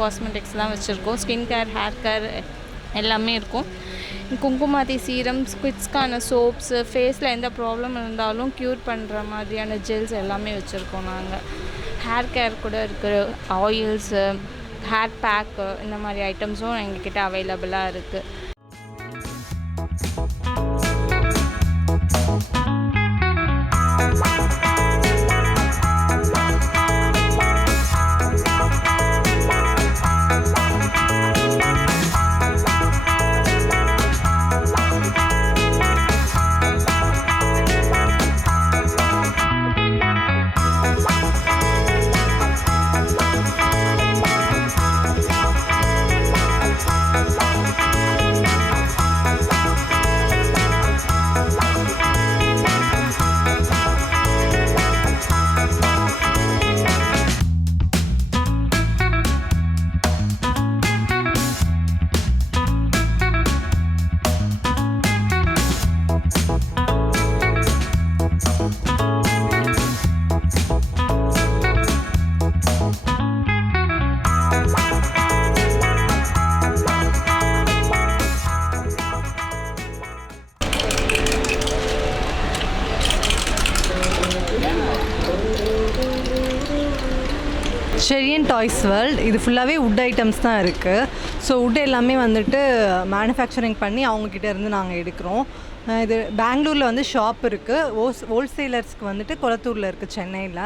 காஸ்மெட்டிக்ஸ்லாம் வச்சுருக்கோம். Skin care, hair care எல்லாமே இருக்கும். குங்குமாதி சீரம், கிட்ஸ்க்கான சோப்ஸு, ஃபேஸில் எந்த ப்ராப்ளம் இருந்தாலும் க்யூர் பண்ணுற மாதிரியான ஜெல்ஸ் எல்லாமே வச்சுருக்கோம் நாங்கள். ஹேர் கேர் கூட இருக்குது. ஆயில்ஸு, ஹேர் பேக்கு, இந்த மாதிரி ஐட்டம்ஸும் எங்ககிட்ட அவைலபிளாக இருக்குது. ஷெரியன் டாய்ஸ் வேர்ல்ட் இது ஃபுல்லாகவே வுட் ஐட்டம்ஸ் தான் இருக்குது. ஸோ வுட் எல்லாமே வந்துட்டு மேனுஃபேக்சரிங் பண்ணி அவங்கக்கிட்ட இருந்து நாங்கள் எடுக்கிறோம். இது பெங்களூரில் வந்து ஷாப் இருக்குது. ஹோல்சேலர்ஸ்க்கு வந்துட்டு கொளத்தூரில் இருக்குது, சென்னையில்.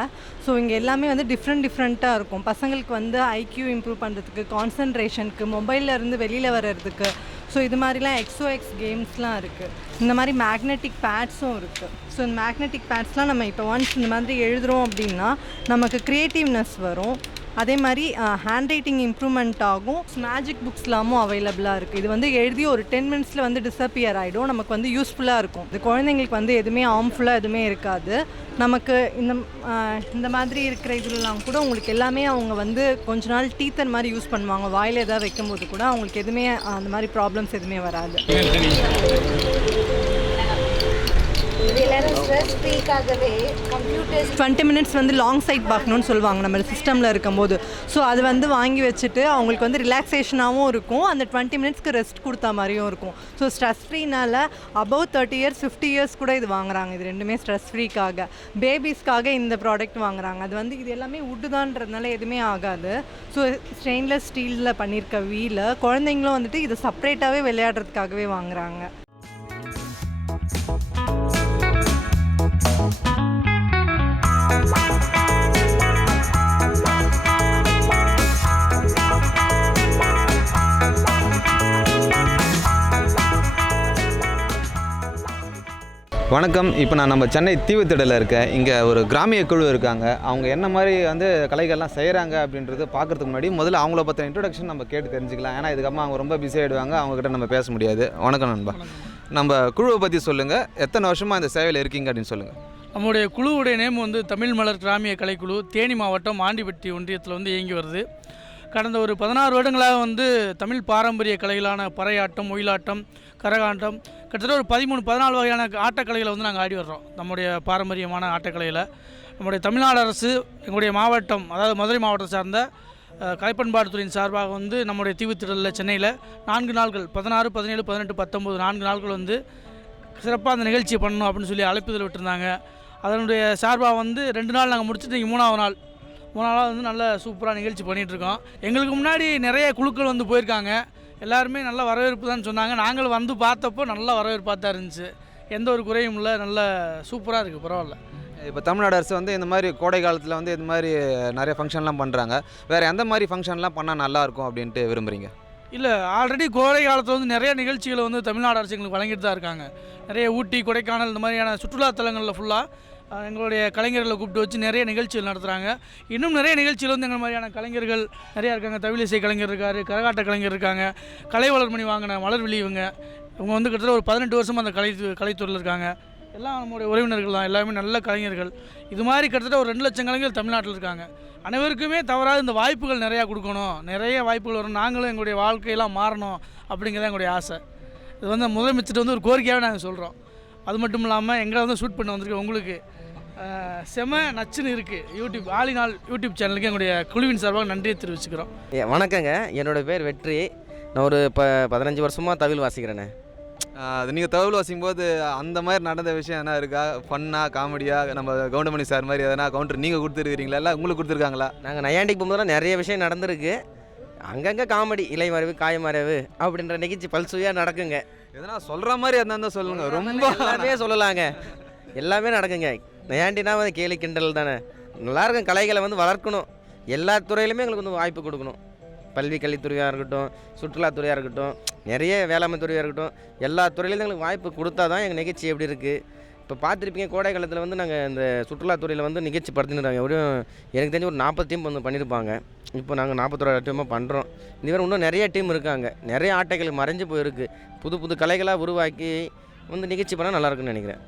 ஸோ இங்கே எல்லாமே வந்து டிஃப்ரெண்ட்டாக இருக்கும். பசங்களுக்கு வந்து ஐக்யூ இம்ப்ரூவ் பண்ணுறதுக்கு, கான்சன்ட்ரேஷனுக்கு, மொபைலில் இருந்து வெளியில் வர்றதுக்கு. ஸோ இது மாதிரிலாம் எக்ஸோஎக்ஸ் கேம்ஸ்லாம் இருக்குது. இந்த மாதிரி மேக்னெட்டிக் பேட்ஸும் இருக்குது. ஸோ இந்த மேக்னெட்டிக் பேட்ஸ்லாம் நம்ம இப்போ ஒன்ஸ் இந்த மாதிரி எழுதுகிறோம் அப்படின்னா நமக்கு க்ரியேட்டிவ்னஸ் வரும். அதே மாதிரி ஹேண்ட் ரைட்டிங் இம்ப்ரூவ்மெண்ட் ஆகும். மேஜிக் புக்ஸ்லாமும் அவைலபிளாக இருக்குது. இது வந்து எழுதி ஒரு 10 மினிட்ஸில் வந்து டிஸப்பியர் ஆகிடும். நமக்கு வந்து யூஸ்ஃபுல்லாக இருக்கும். இது குழந்தைங்களுக்கு வந்து எதுவுமே ஹார்ம்ஃபுல்லாக எதுவுமே இருக்காது. நமக்கு இந்த மாதிரி இருக்கிற இதுலாம் கூட உங்களுக்கு எல்லாமே அவங்க வந்து கொஞ்ச நாள் டீத்தர் மாதிரி யூஸ் பண்ணுவாங்க. வாயில் எதாவது வைக்கும்போது கூட அவங்களுக்கு எதுவுமே அந்த மாதிரி ப்ராப்ளம்ஸ் எதுவுமே வராது. 20 மினிட்ஸ் வந்து லாங் சைட் பார்க்கணுன்னு சொல்லுவாங்க நம்ம சிஸ்டமில் இருக்கும்போது. ஸோ அது வந்து வாங்கி வச்சுட்டு அவங்களுக்கு வந்து ரிலாக்ஸேஷனாகவும் இருக்கும். அந்த 20 மினிட்ஸ்க்கு ரெஸ்ட் கொடுத்தா மாதிரியும் இருக்கும். ஸோ ஸ்ட்ரெஸ் ஃப்ரீனால் அபவ் 30 இயர்ஸ் 50 இயர்ஸ் கூட இது வாங்குறாங்க. இது ரெண்டுமே ஸ்ட்ரெஸ் ஃப்ரீக்காக, பேபிஸ்க்காக இந்த ப்ராடக்ட் வாங்குறாங்க. அது வந்து இது எல்லாமே வுட்டு தான்றதுனால எதுவுமே ஆகாது. ஸோ ஸ்டெயின்லெஸ் ஸ்டீலில் பண்ணியிருக்க வீல் குழந்தைங்களும் வந்துட்டு இதை செப்பரேட்டாகவே விளையாடுறதுக்காகவே வாங்குறாங்க. வணக்கம். இப்போ நான் நம்ம சென்னை தீவுத்திடலில் இருக்கேன். இங்கே ஒரு கிராமிய குழு இருக்காங்க. அவங்க என்ன மாதிரி வந்து கலைகள்லாம் செய்கிறாங்க அப்படின்றது பார்க்குறதுக்கு முன்னாடி முதல்ல அவங்கள பற்றின இன்ட்ரொடக்ஷன் நம்ம கேட்டு தெரிஞ்சுக்கலாம். ஏன்னா இதுக்கப்புறம் அவங்க ரொம்ப பிஸி ஆகிடுவாங்க, அவங்ககிட்ட நம்ம பேச முடியாது. வணக்கம் நண்பா. நம்ம குழுவை பற்றி சொல்லுங்கள். எத்தனை வருஷமாக இந்த சேவையில் இருக்கீங்க அப்படின்னு சொல்லுங்கள். நம்முடைய குழுவுடைய நேம் வந்து தமிழ் மலர் கிராமிய கலைக்குழு. தேனி மாவட்டம் ஆண்டிப்பட்டி ஒன்றியத்தில் வந்து இயங்கி வருது. கடந்த ஒரு 16 வருடங்களாக வந்து தமிழ் பாரம்பரிய கலைகளான பறையாட்டம், ஒயிலாட்டம், கரகாட்டம், கிட்டத்தட்ட ஒரு 13-14 வகையான ஆட்டக்கலைகளை வந்து நாங்கள் ஆடி வர்றோம். நம்முடைய பாரம்பரியமான ஆட்டக்கலையில் நம்முடைய தமிழ்நாடு அரசு எங்களுடைய மாவட்டம், அதாவது மதுரை மாவட்டம் சார்ந்த கலைப்பண்பாட்டுத்துறையின் சார்பாக வந்து நம்முடைய தீவுத்திடலில் சென்னையில் 4 நாட்கள் 16, 17, 18, 19 4 நாட்கள் வந்து சிறப்பாக அந்த நிகழ்ச்சியை பண்ணணும் அப்படின்னு சொல்லி அழைப்புதல் விட்டுருந்தாங்க. அதனுடைய சார்பாக வந்து 2 நாள் நாங்கள் முடிச்சுட்டு இங்கே 3ஆவது நாள் வந்து நல்ல சூப்பராக நிகழ்ச்சி பண்ணிகிட்ருக்கோம். எங்களுக்கு முன்னாடி நிறைய குழுக்கள் வந்து போயிருக்காங்க. எல்லாருமே நல்ல வரவேற்பு தான் சொன்னாங்க. நாங்கள் வந்து பார்த்தப்போ நல்ல வரவேற்பாக தான் இருந்துச்சு. எந்த ஒரு குறையும் இல்லை, நல்ல சூப்பராக இருக்குது, பரவாயில்ல. இப்போ தமிழ்நாடு அரசு வந்து இந்த மாதிரி கோடை காலத்தில் வந்து இந்த மாதிரி நிறைய ஃபங்க்ஷன்லாம் பண்ணுறாங்க. வேறு எந்த மாதிரி ஃபங்க்ஷன்லாம் பண்ணால் நல்லாயிருக்கும் அப்படின்ட்டு விரும்புகிறீங்க? இல்லை, ஆல்ரெடி கோடை காலத்தில் வந்து நிறைய நிகழ்ச்சிகளை வந்து தமிழ்நாடு அரசு எங்களுக்கு வழங்கிட்டு தான் இருக்காங்க. நிறைய ஊட்டி, கொடைக்கானல் இந்த மாதிரியான சுற்றுலாத்தலங்களில் ஃபுல்லாக எங்களுடைய கலைஞர்களை கூப்பிட்டு வச்சு நிறைய நிகழ்ச்சிகள் நடத்துகிறாங்க. இன்னும் நிறைய நிகழ்ச்சிகள் வந்து எங்கள் மாதிரியான கலைஞர்கள் நிறையா இருக்காங்க. தவிலிசை கலைஞர் இருக்கார், கரகாட்ட கலைஞர் இருக்காங்க, கலை வளர்மணி வாங்கின மலர்விழி இவங்க வந்து கிட்டத்தட்ட ஒரு 18 வருஷமாக அந்த கலைத்துறையில் இருக்காங்க. எல்லாம் நம்மளுடைய உறவினர்கள் தான், எல்லாருமே நல்ல கலைஞர்கள். இது மாதிரி கிட்டத்தட்ட ஒரு 2 லட்சம் கலைஞர்கள் தமிழ்நாட்டில் இருக்காங்க. அனைவருக்குமே தவறாத இந்த வாய்ப்புகள் நிறையா கொடுக்கணும், நிறைய வாய்ப்புகள் வரும், நாங்களும் எங்களுடைய வாழ்க்கையெல்லாம் மாறணும் அப்படிங்கிறத எங்களுடைய ஆசை. இது வந்து முதலமைச்சர் வந்து ஒரு கோரிக்கையாகவே நாங்கள் சொல்கிறோம். அது மட்டும் இல்லாமல் எங்களை வந்து ஷூட் பண்ண வந்திருக்கோம். உங்களுக்கு செம நச்சுன்னு இருக்குது. யூடியூப் ஆலினால் யூடியூப் சேனலுக்கு எங்களுடைய குழுவின் சார்பாக நன்றியை தெரிவிச்சுக்கிறோம். வணக்கங்க, என்னோடய பேர் வெற்றி. நான் ஒரு 15 வருஷமாக தவில் வாசிக்கிறேண்ணே. அது நீங்கள் தகவல் வாசிக்கும்போது அந்த மாதிரி நடந்த விஷயம் என்ன இருக்கா? ஃபன்னாக காமெடியாக நம்ம கவுண்டமணி சார் மாதிரி எதனா கவுண்டர் நீங்கள் கொடுத்துருக்கிறீங்களா இல்லை உங்களுக்கு கொடுத்துருக்காங்களா? நாங்கள் நையாண்டிக்கு போகும்போதெல்லாம் நிறைய விஷயம் நடந்திருக்கு. அங்கங்கே காமெடி, இலை மறைவு காய் மறைவு அப்படின்ற நிகழ்ச்சி பல்சுவையாக நடக்குங்க. எதனா சொல்கிற மாதிரி இருந்தால் சொல்லுங்கள். ரொம்ப எல்லாமே சொல்லலாங்க, எல்லாமே நடக்குங்க. நையாண்டினா வந்து கேலி கிண்டல் தானே. நல்லாயிருக்கும். கலைகளை வந்து வளர்க்கணும். எல்லா துறையிலுமே எங்களுக்கு வந்து வாய்ப்பு கொடுக்கணும். கல்வி கல்வித்துறையாக இருக்கட்டும், சுற்றுலாத்துறையாக இருக்கட்டும், நிறைய வேளாண்மை துறையாக இருக்கட்டும், எல்லா துறையிலேருந்து எங்களுக்கு வாய்ப்பு கொடுத்தா தான் எங்கள் நிகழ்ச்சி எப்படி இருக்குது. இப்போ பார்த்துருப்பீங்க, கோடை காலத்தில் வந்து நாங்கள் இந்த சுற்றுலாத்துறையில் வந்து நிகழ்ச்சி படுத்தினுறாங்க. எப்படியும் எனக்கு தெரிஞ்சு ஒரு 40 டீம் வந்து பண்ணியிருப்பாங்க. இப்போ நாங்கள் 41 டீமாக பண்ணுறோம். இதுவரை இன்னும் நிறைய டீம் இருக்காங்க. நிறைய ஆட்டைகள் மறைஞ்சு போயிருக்கு. புது புது கலைகளாக உருவாக்கி வந்து நிகழ்ச்சி பண்ணால் நல்லாயிருக்குன்னு நினைக்கிறேன்.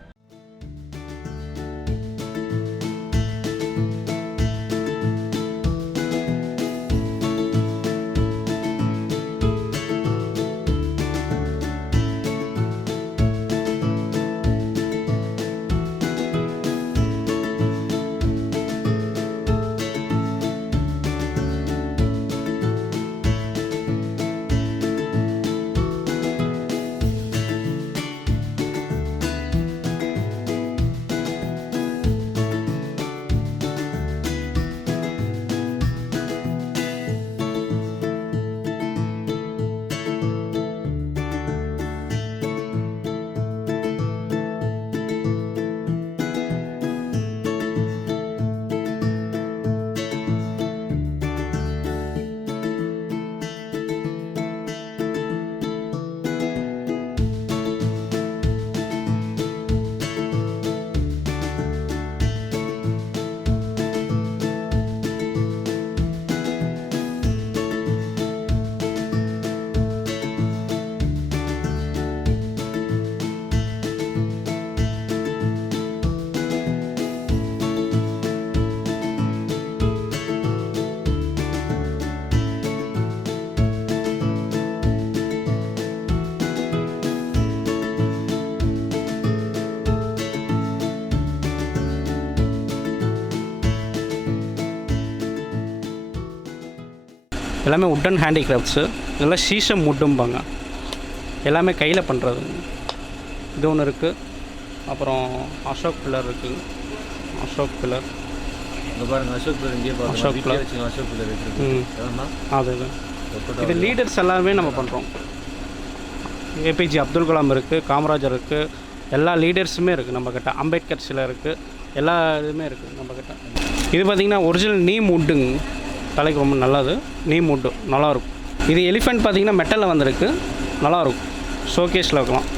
எல்லாமே உட்டன் ஹேண்டிகிராஃப்ட்ஸு. இதெல்லாம் சீசம் உட்டும்பாங்க. எல்லாமே கையில் பண்ணுறது. இது ஒன்று இருக்குது. அப்புறம் அசோக் பில்லர் இருக்குது. Ashok pillar Ashok pillar Ashok pillar Ashok pillar அது இது லீடர்ஸ் எல்லாருமே நம்ம பண்ணுறோம். ஏபிஜே அப்துல் கலாம் இருக்குது, காமராஜர் இருக்குது, எல்லா லீடர்ஸுமே இருக்குது நம்மக்கிட்ட. அம்பேத்கர் சிலை இருக்குது, எல்லா இதுவுமே இருக்குது நம்மக்கிட்ட. இது பார்த்திங்கன்னா ஒரிஜினல் நீம் உட்டுங்க. தலைக்கு ரொம்ப நல்லது. நீம் உட்டு நல்லாயிருக்கும். இது எலிஃபெண்ட் பார்த்திங்கன்னா மெட்டலில் வந்திருக்கு. நல்லாயிருக்கும். ஷோகேஸில் வைக்கலாம்.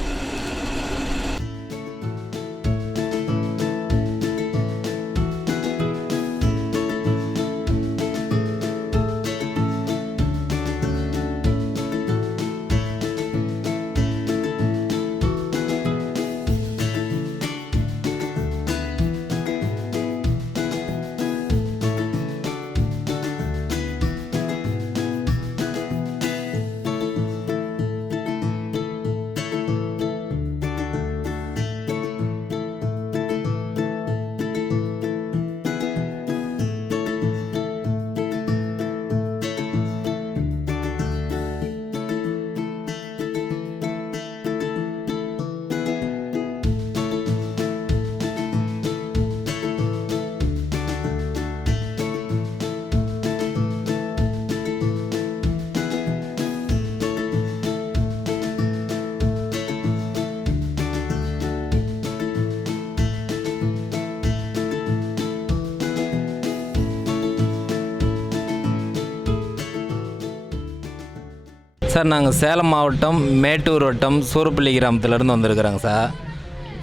சார், நாங்கள் சேலம் மாவட்டம் மேட்டூர் வட்டம் சூரப்பள்ளி கிராமத்திலேருந்து வந்திருக்கிறோங்க சார்.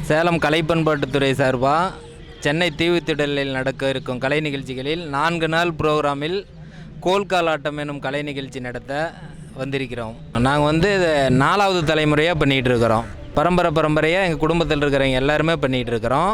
சேலம் கலைப்பண்பாட்டுத்துறை சார்பாக சென்னை தீவுத்திடலில் நடக்க இருக்கும் கலை நிகழ்ச்சிகளில் 4 நாள் ப்ரோக்ராமில் கோல்கால் ஆட்டம் எனும் கலை நிகழ்ச்சி நடத்த வந்திருக்கிறோம். நாங்கள் வந்து 4வது தலைமுறையாக பண்ணிகிட்டு இருக்கிறோம். பரம்பரையாக எங்கள் குடும்பத்தில் இருக்கிறவங்க எல்லாருமே பண்ணிகிட்டு இருக்கிறோம்.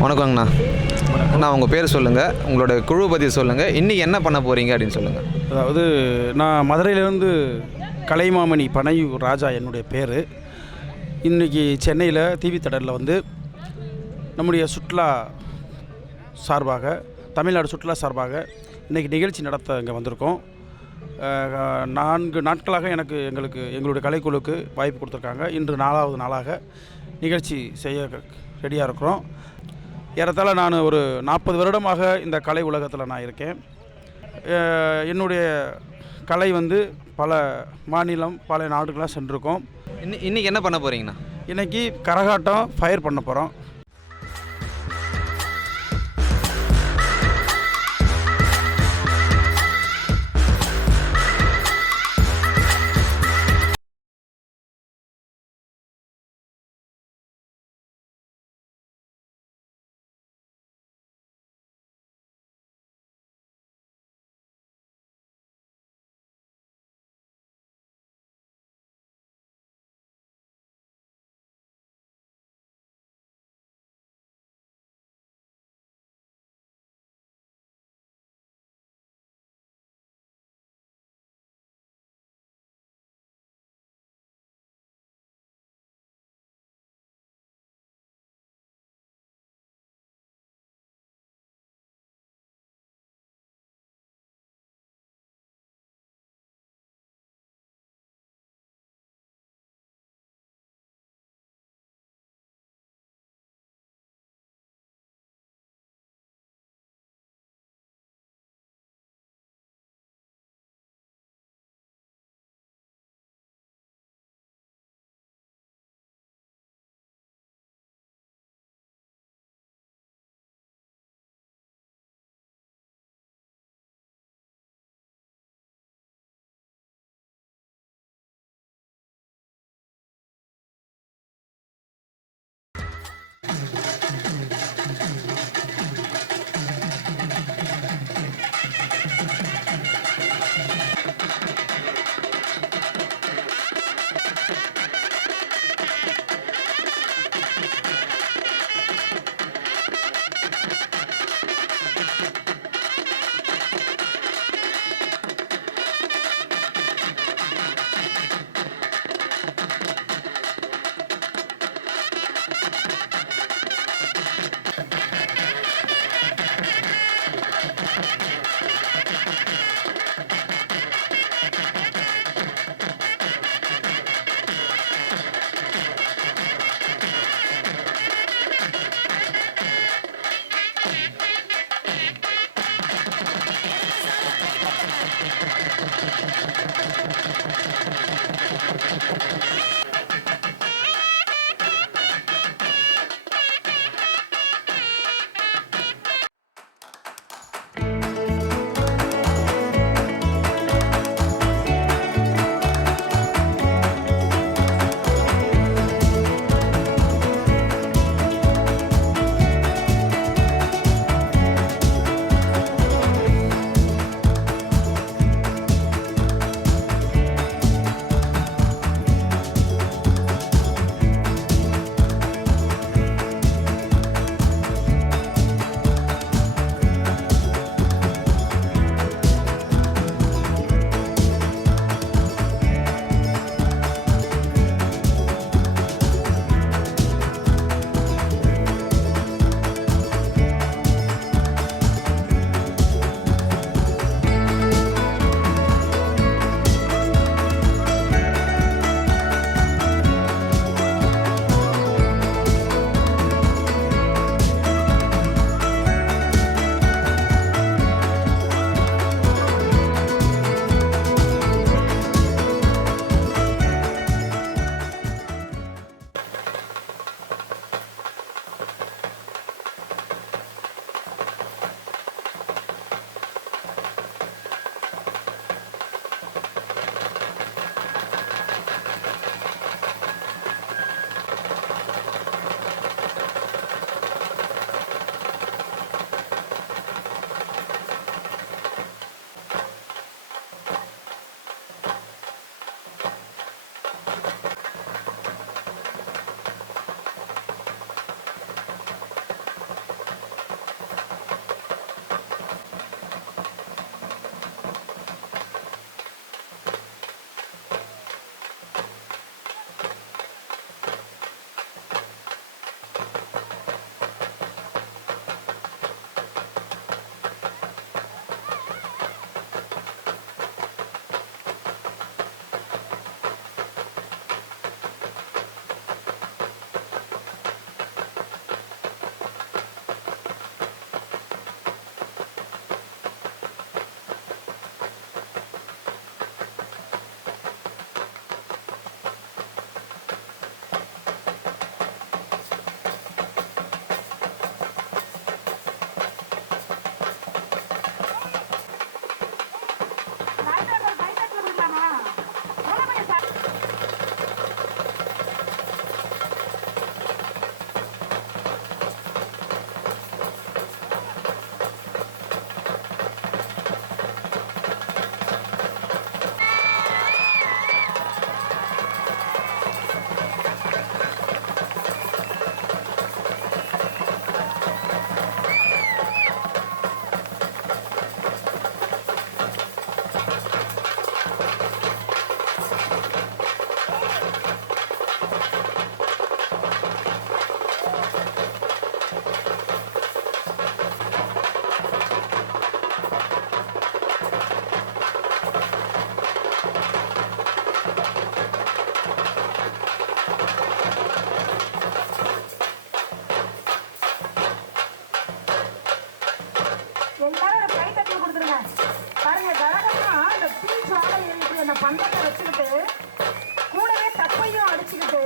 வணக்கங்கண்ணா. அண்ணா உங்கள் பேர் சொல்லுங்கள், உங்களோட குழு பற்றி சொல்லுங்கள், இன்றைக்கி என்ன பண்ண போகிறீங்க அப்படின்னு சொல்லுங்கள். அதாவது நான் மதுரையிலேருந்து கலைமாமணி பனையூர் ராஜா என்னுடைய பேர். இன்றைக்கி சென்னையில் தீவித்தடலில் வந்து நம்முடைய சுற்றுலா சார்பாக, தமிழ்நாடு சுற்றுலா சார்பாக இன்றைக்கி நிகழ்ச்சி நடத்த இங்கே வந்திருக்கோம். 4 நாட்களாக எங்களுடைய கலைக்குழுக்கு வாய்ப்பு கொடுத்துருக்காங்க. இன்று 4வது நாளாக நிகழ்ச்சி செய்ய ரெடியாக இருக்கிறோம். ஏறத்தாழ நான் ஒரு 40 வருடமாக இந்த கலை உலகத்தில் நான் இருக்கேன். என்னுடைய கலை வந்து பல மாநிலம், பல நாடுகளாக சென்றிருக்கோம். இன்றைக்கி என்ன பண்ண போகிறீங்கண்ணா? இன்றைக்கி கரகாட்டம் ஃபயர் பண்ண போகிறோம். பந்தத்தை வச்சுக்கிட்டு கூடவே தப்பையும் அடிச்சுக்கிட்டு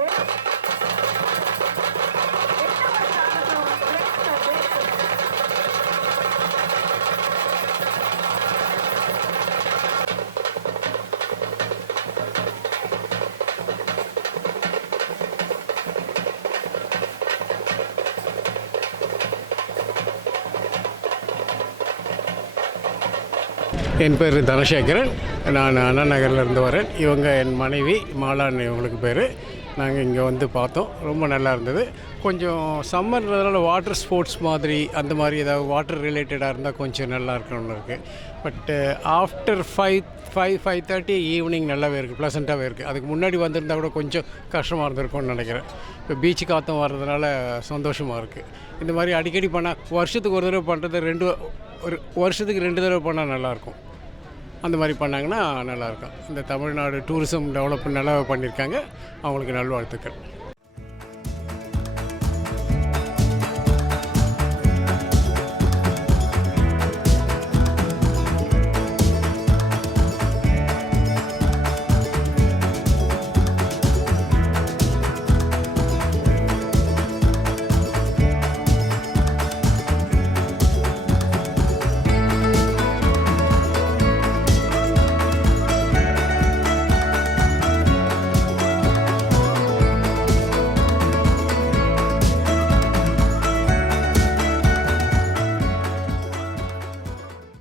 என் பேர் தனசேகரன். நான் அண்ணா நகர்லேருந்து வரேன். இவங்க என் மனைவி மாலான்னு இவங்களுக்கு பேர். நாங்கள் இங்கே வந்து பார்த்தோம், ரொம்ப நல்லா இருந்தது. கொஞ்சம் சம்மர்ன்றதுனால வாட்டர் ஸ்போர்ட்ஸ் மாதிரி அந்த மாதிரி ஏதாவது வாட்டர் ரிலேட்டடாக இருந்தால் கொஞ்சம் நல்லா இருக்கணும்னு இருக்குது. பட்டு ஆஃப்டர் 5:30 ஈவினிங் நல்லாவே இருக்குது, ப்ளசண்ட்டாகவே இருக்குது. அதுக்கு முன்னாடி வந்திருந்தால் கூட கொஞ்சம் கஷ்டமாக இருந்திருக்கும்னு நினைக்கிறேன். இப்போ பீச்சு காற்றும் வர்றதுனால சந்தோஷமாக இருக்குது. இந்த மாதிரி அடிக்கடி பண்ணால் வருஷத்துக்கு ஒரு தடவை பண்ணுறது ஒரு வருஷத்துக்கு 2 தடவை பண்ணால் நல்லாயிருக்கும். அந்த மாதிரி பண்ணாங்கன்னா நல்லாயிருக்கும். இந்த தமிழ்நாடு டூரிசம் டெவலப்மெண்ட் நல்லா பண்ணியிருக்காங்க. அவங்களுக்கு நல்வாழ்த்துக்கள்.